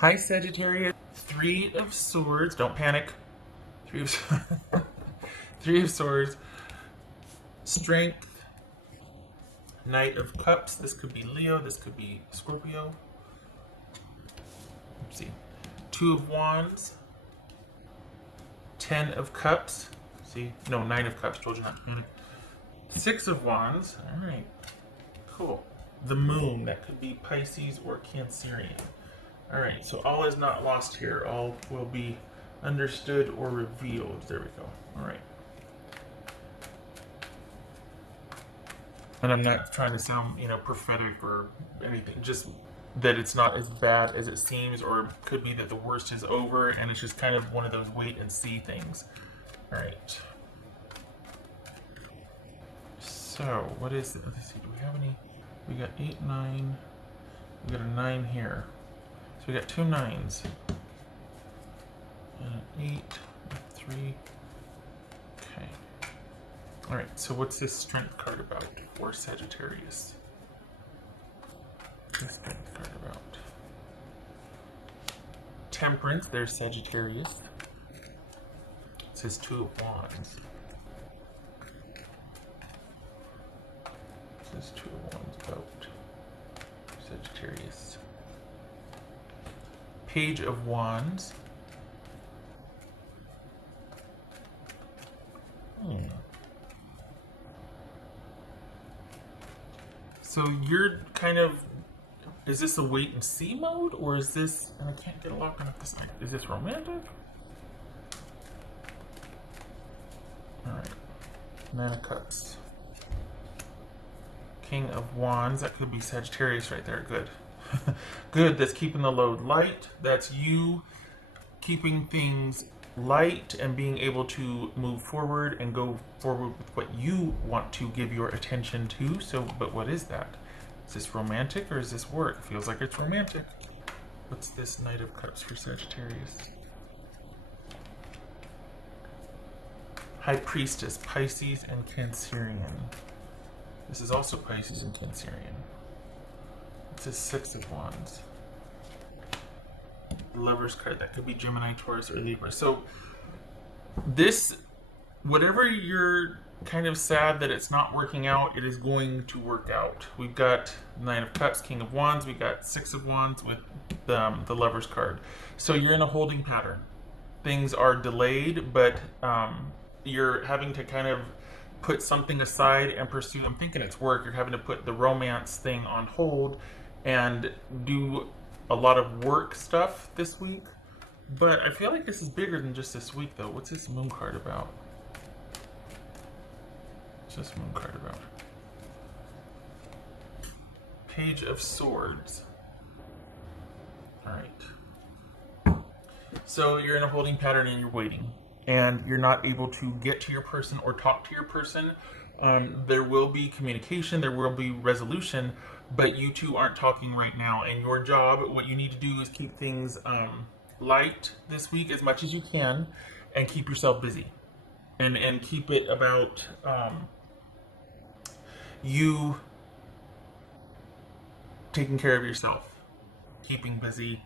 Hi, Sagittarius. Three of Swords. Don't panic. Three of Three of Swords. Strength. Knight of Cups. This could be Leo. This could be Scorpio. Let's see. Two of Wands. 10 of Cups. See? No, Nine of Cups. Told you not to panic. Six of Wands. All right. Cool. The Moon. That could be Pisces or Cancerian. All right. So all is not lost here. All will be understood or revealed. There we go. All right. And I'm not trying to sound, prophetic or anything. Just that it's not as bad as it seems, or it could be that the worst is over, and it's just kind of one of those wait and see things. All right. So what is it? Let's see. Do we have any? We got 8, 9. We got a 9 here. So we got two 9s. And an 8, 3. Okay. All right. So what's this strength card about for Sagittarius? This strength card about Temperance. There's Sagittarius. It says Two of Wands. It says Two of Wands about Sagittarius. Page of Wands. So you're kind of, is this a wait and see mode, or is this, and I can't get a lock on it this night, is this romantic? Alright. Nine of Cups. King of Wands. That could be Sagittarius right there. Good. Good. That's keeping the load light. That's you keeping things light and being able to move forward and go forward with what you want to give your attention to. So, but what is that? Is this romantic or is this work? It feels like it's romantic. What's this Knight of Cups for Sagittarius? High Priestess, Pisces and Cancerian. This is also Pisces and Cancerian. It's a Six of Wands. The Lover's card, that could be Gemini, Taurus, or Libra. So this, whatever you're kind of sad that it's not working out, it is going to work out. We've got Nine of Cups, King of Wands. We got Six of Wands with the Lover's card. So you're in a holding pattern. Things are delayed, but you're having to kind of put something aside and pursue. I'm thinking it's work. You're having to put the romance thing on hold and do a lot of work stuff this week. But I feel like this is bigger than just this week, though. What's this Moon card about? What's this Moon card about? Page of Swords. All right. So you're in a holding pattern and you're waiting. And you're not able to get to your person or talk to your person. There will be communication, there will be resolution, but you two aren't talking right now. And your job, what you need to do is keep things light this week as much as you can and keep yourself busy. And keep it about you taking care of yourself, keeping busy,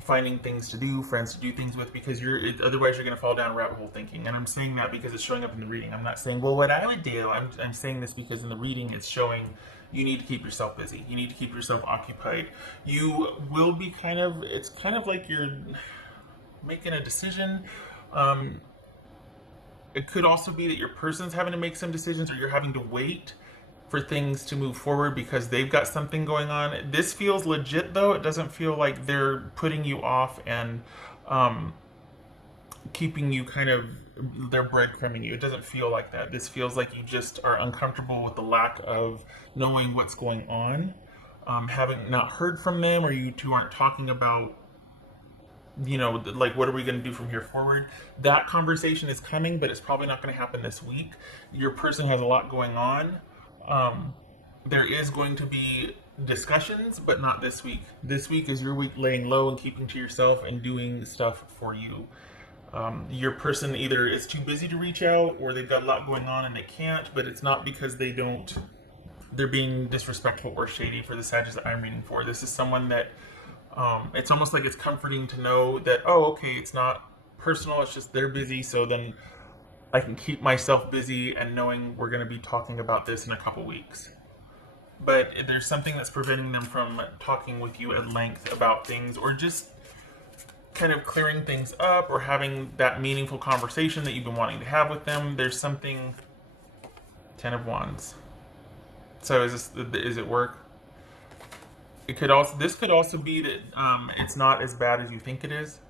finding things to do, friends to do things with, because otherwise you're going to fall down a rabbit hole thinking. And I'm saying that because it's showing up in the reading. I'm not saying, well, what I would do. I'm saying this because in the reading it's showing you need to keep yourself busy. You need to keep yourself occupied. You will be it's kind of like you're making a decision. It could also be that your person's having to make some decisions, or you're having to wait for things to move forward because they've got something going on. This feels legit, though. It doesn't feel like they're putting you off and keeping you they're breadcrumbing you. It doesn't feel like that. This feels like you just are uncomfortable with the lack of knowing what's going on, having not heard from them, or you two aren't talking about, like, what are we going to do from here forward? That conversation is coming, but it's probably not going to happen this week. Your person has a lot going on. There is going to be discussions, but not this week. This week is your week laying low and keeping to yourself and doing stuff for you. Your person either is too busy to reach out, or they've got a lot going on and they can't, but it's not because they're being disrespectful or shady for the Sagittarius that I'm reading for. This is someone that It's almost like it's comforting to know that, oh, okay, it's not personal, it's just they're busy, so then I can keep myself busy and knowing we're going to be talking about this in a couple weeks. But there's something that's preventing them from talking with you at length about things, or just kind of clearing things up, or having that meaningful conversation that you've been wanting to have with them. There's something. 10 of Wands. So is it work? This could also be that it's not as bad as you think it is.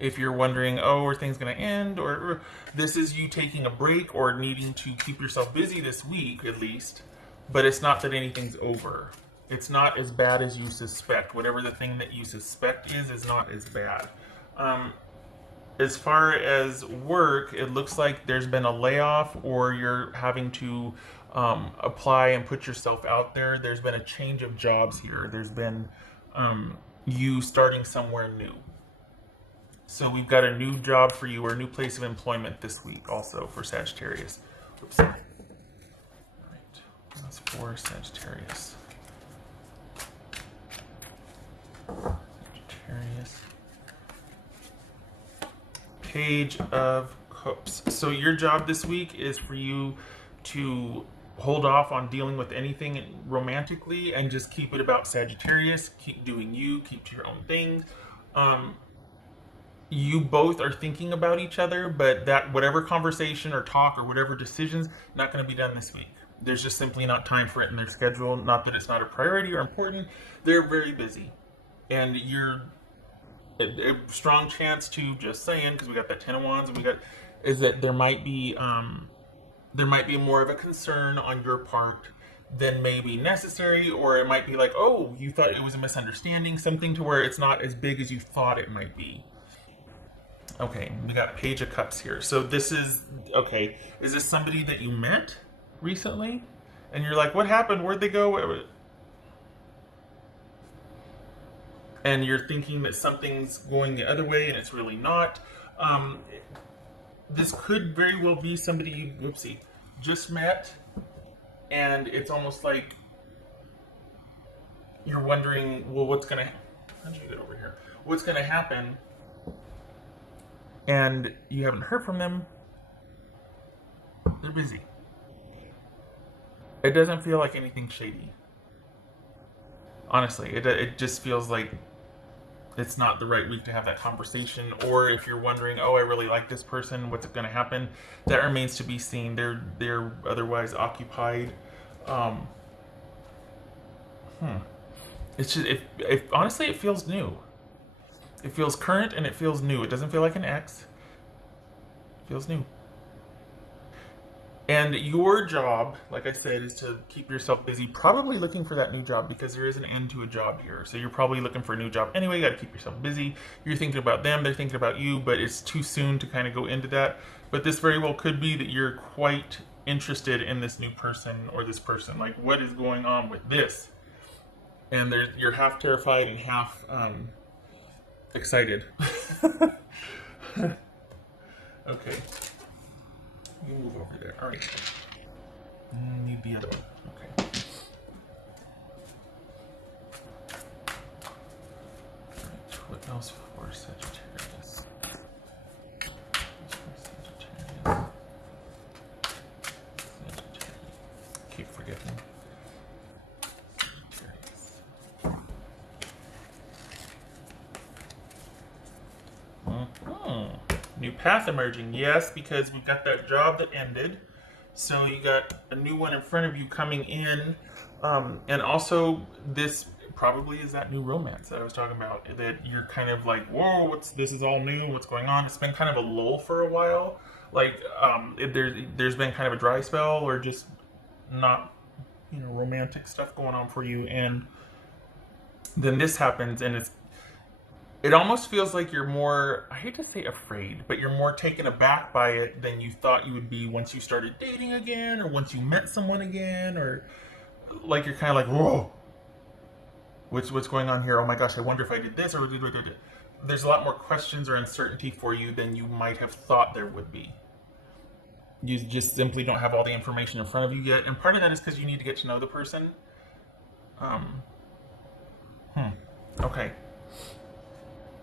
If you're wondering, oh, are things going to end, or this is you taking a break or needing to keep yourself busy this week at least, but it's not that anything's over. It's not as bad as you suspect. Whatever the thing that you suspect is not as bad. As far as work, it looks like there's been a layoff, or you're having to apply and put yourself out there. There's been a change of jobs here. There's been you starting somewhere new. So we've got a new job for you, or a new place of employment this week also for Sagittarius. Oops, sorry. All right, that's for Sagittarius. Sagittarius. Page of Cups. So your job this week is for you to hold off on dealing with anything romantically and just keep it about Sagittarius. Keep doing you. Keep to your own thing. You both are thinking about each other, but that whatever conversation or talk or whatever decisions, not going to be done this week. There's just simply not time for it in their schedule. Not that it's not a priority or important. They're very busy, and you're a strong chance to, just saying, because we got that 10 of Wands, is that there might be more of a concern on your part than maybe necessary, or it might be like, oh, you thought it was a misunderstanding, something to where it's not as big as you thought it might be. Okay, we got Page of Cups here. So this is, okay, is this somebody that you met recently? And you're like, what happened? Where'd they go? And you're thinking that something's going the other way, and it's really not. This could very well be somebody you, just met, and it's almost like you're wondering, well, how did you get over here? What's gonna happen? And you haven't heard from them. They're busy. It doesn't feel like anything shady. Honestly, it just feels like it's not the right week to have that conversation. Or if you're wondering, oh, I really like this person, what's going to happen? That remains to be seen. They're otherwise occupied. It's just, if honestly, it feels new. It feels current and it feels new. It doesn't feel like an ex. It feels new. And your job, like I said, is to keep yourself busy, probably looking for that new job, because there is an end to a job here. So you're probably looking for a new job anyway. You got to keep yourself busy. You're thinking about them, they're thinking about you, but it's too soon to kind of go into that. But this very well could be that you're quite interested in this new person or this person. Like, what is going on with this? And you're half terrified and half excited. Okay. You move over there. All right. Need the other one. Okay. All right. What else for Sagittarius? Sagittarius. Keep forgetting. Sagittarius. New path emerging. Yes, because we've got that job that ended. So you got a new one in front of you coming in. And also this probably is that new romance that I was talking about, that you're kind of like, whoa, this is all new, what's going on? It's been kind of a lull for a while. Like there's been kind of a dry spell, or just not, romantic stuff going on for you. And then this happens, and it almost feels like you're more, I hate to say afraid, but you're more taken aback by it than you thought you would be once you started dating again, or once you met someone again, or like you're kind of like, whoa, what's going on here? Oh my gosh, I wonder if I did this or did. There's a lot more questions or uncertainty for you than you might have thought there would be. You just simply don't have all the information in front of you yet, and part of that is because you need to get to know the person. Okay.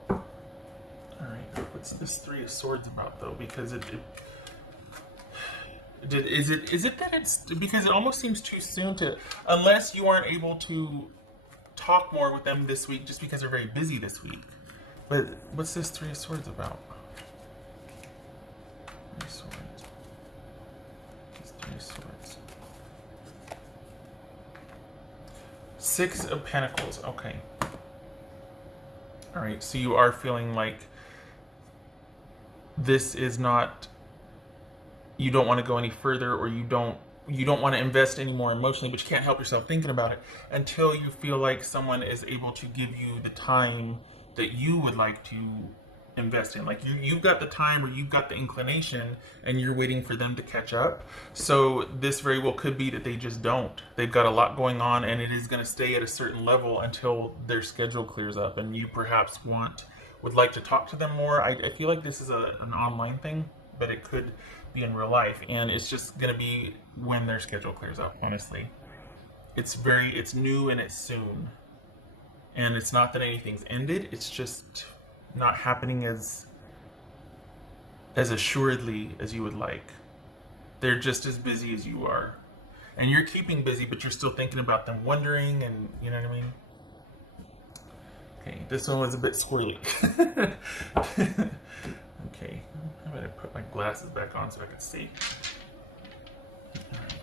All right, what's this Three of Swords about though? Because is it that it's because it almost seems too soon to, unless you aren't able to talk more with them this week just because they're very busy this week. But what's this Three of Swords about? Three of Swords. These Three of Swords. Six of Pentacles. Okay. All right. So you are feeling like this is not. You don't want to go any further, or you don't want to invest any more emotionally, but you can't help yourself thinking about it until you feel like someone is able to give you the time that you would like to invest in. Like you've got the time, or you've got the inclination, and you're waiting for them to catch up. So this very well could be that they just don't. They've got a lot going on, and it is going to stay at a certain level until their schedule clears up, and you perhaps would like to talk to them more. I feel like this is an online thing, but it could be in real life, and it's just going to be when their schedule clears up. Honestly, it's new and it's soon, and it's not that anything's ended, it's just not happening as assuredly as you would like. They're just as busy as you are, and you're keeping busy, but you're still thinking about them, wondering, and you know what I mean. Okay, this one was a bit squirrely. Okay, I'm gonna put my glasses back on so I can see. Right.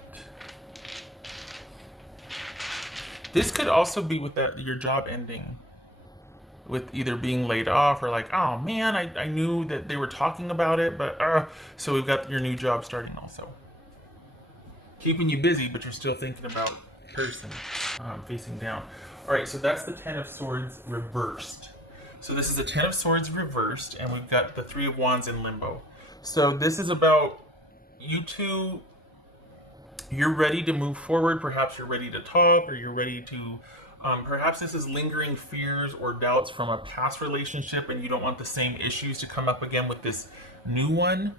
This could also be with your job ending, with either being laid off or like, oh man, I knew that they were talking about it, but so we've got your new job starting also. Keeping you busy, but you're still thinking about person facing down. All right, so that's the Ten of Swords reversed. So this is a Ten of Swords reversed, and we've got the Three of Wands in limbo. So this is about you two. You're ready to move forward. Perhaps you're ready to talk, or you're ready to. Perhaps this is lingering fears or doubts from a past relationship, and you don't want the same issues to come up again with this new one.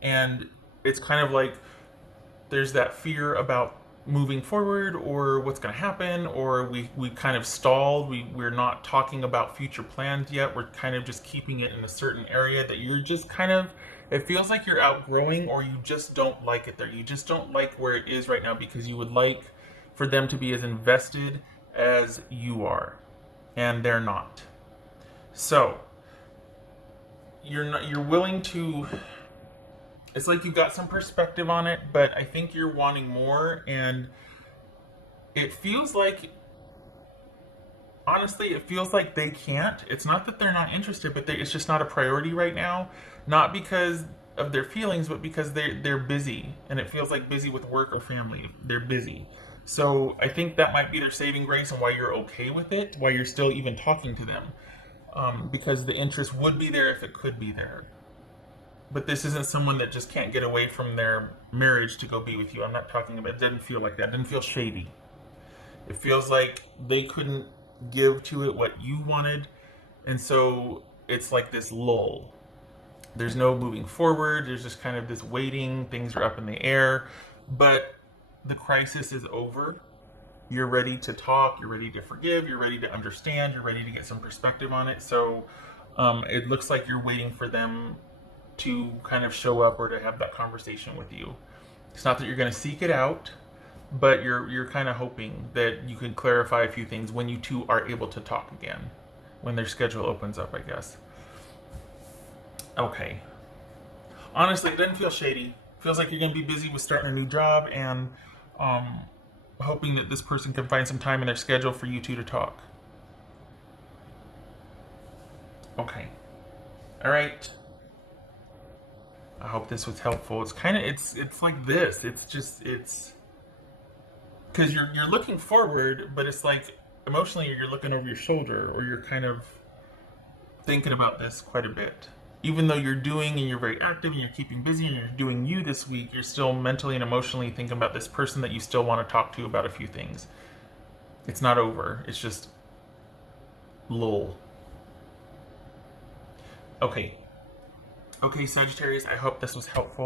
And it's kind of like there's that fear about moving forward, or what's going to happen, or we kind of stalled. We're not talking about future plans yet. We're kind of just keeping it in a certain area that you're just kind of, it feels like you're outgrowing, or you just don't like it there. You just don't like where it is right now, because you would like for them to be as invested as you are, and they're not. So you're willing to, it's like you've got some perspective on it, but I think you're wanting more, and it feels like, honestly, it feels like they can't. It's not that they're not interested, but it's just not a priority right now. Not because of their feelings, but because they're busy, and it feels like busy with work or family. They're busy. So I think that might be their saving grace, and why you're okay with it, why you're still even talking to them, because the interest would be there if it could be there. But this isn't someone that just can't get away from their marriage to go be with you. I'm not talking about, it doesn't feel like that. It doesn't feel shady. It feels like they couldn't give to it what you wanted, and so it's like this lull. There's no moving forward. There's just kind of this waiting. Things are up in the air, but the crisis is over. You're ready to talk. You're ready to forgive. You're ready to understand. You're ready to get some perspective on it. So it looks like you're waiting for them to kind of show up, or to have that conversation with you. It's not that you're going to seek it out, but you're kind of hoping that you can clarify a few things when you two are able to talk again, when their schedule opens up, I guess. Okay. Honestly, it doesn't feel shady. It feels like you're going to be busy with starting a new job, and hoping that this person can find some time in their schedule for you two to talk. Okay. All right. I hope this was helpful. It's kind of, it's like this. It's because you're looking forward, but it's like emotionally you're looking over your shoulder, or you're kind of thinking about this quite a bit. Even though you're doing, and you're very active, and you're keeping busy, and you're doing you this week, you're still mentally and emotionally thinking about this person that you still want to talk to about a few things. It's not over. It's just lull. Okay. Okay, Sagittarius, I hope this was helpful.